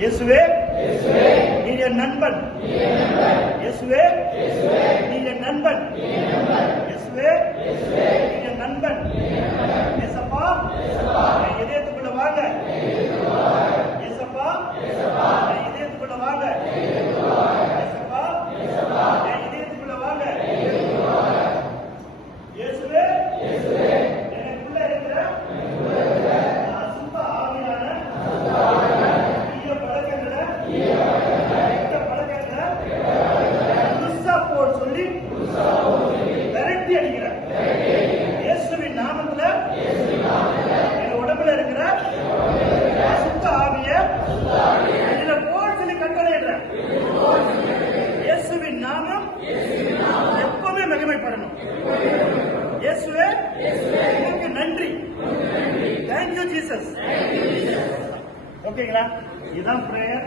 இயேசுவே நீர் என் நண்பன். இயேசுவே நீர் என் நண்பன். இயேசுவே நீர் என் நண்பன். ஏசப்பா என் இதயத்துக்குள்ள வாங்க. ஏசப்பா என் இதயத்துக்குள்ள வாங்க. ஏசப்பா என் இதயத்துக்குள்ள வாங்க. இயேசுவே எனக்குள்ள இருக்கிற அசுத்த ஆவியான சொல்லி விரட்டி அடிக்கிறார். இயேசுவின் நாமத்துல என் உடம்புல இருக்கிற அசுத்த ஆவிய இதுல போல் சொல்லி கட்டளையிடுறேன். இயேசுவின் நாமம் எப்பவுமே மகிமைப்படணும். இயேசுவே உங்களுக்கு நன்றி. Thank you Jesus. ஓகேங்களா? இதுதான் பிரேயர்.